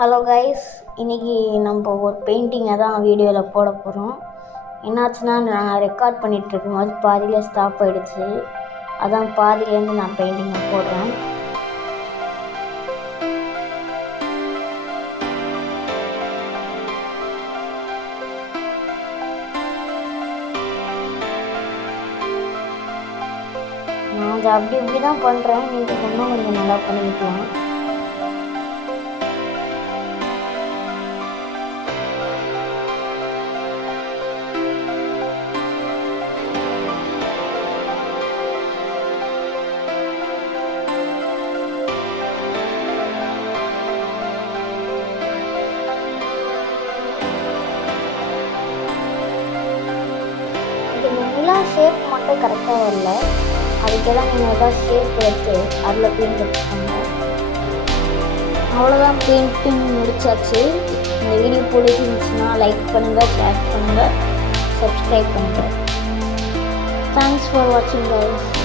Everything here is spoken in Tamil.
ஹலோ கைஸ், இன்றைக்கி நம்ம ஒரு பெயிண்டிங்கை தான் வீடியோவில் போட போகிறோம். என்னாச்சுன்னா, நான் ரெக்கார்ட் பண்ணிகிட்ருக்கும்போது பாதியில் ஸ்டாப் ஆகிடுச்சு. அதான் பாதியிலேருந்து நான் பெயிண்டிங்கை போடுறேன். நான் அதை அப்படி இப்படி தான் பண்ணுறேன். நீங்கள் இன்னும் கொஞ்சம் நல்லா பண்ணிக்கலாம். நிலா ஷேப் மட்டும் கரெக்டாக வரல. அதுக்கெல்லாம் நீங்கள் ஏதாவது ஷேப் எடுத்து அதில் பெயிண்ட் எடுத்துக்கோங்க. அவ்வளோதான், பெயிண்டிங் முடிச்சாச்சு. இந்த வீடியோ பிடிச்சிருந்துச்சுன்னா லைக் பண்ணுங்கள், ஷேர் பண்ணுங்கள், சப்ஸ்கிரைப் பண்ணுங்கள். தேங்க்ஸ் ஃபார் வாட்சிங் கைஸ்.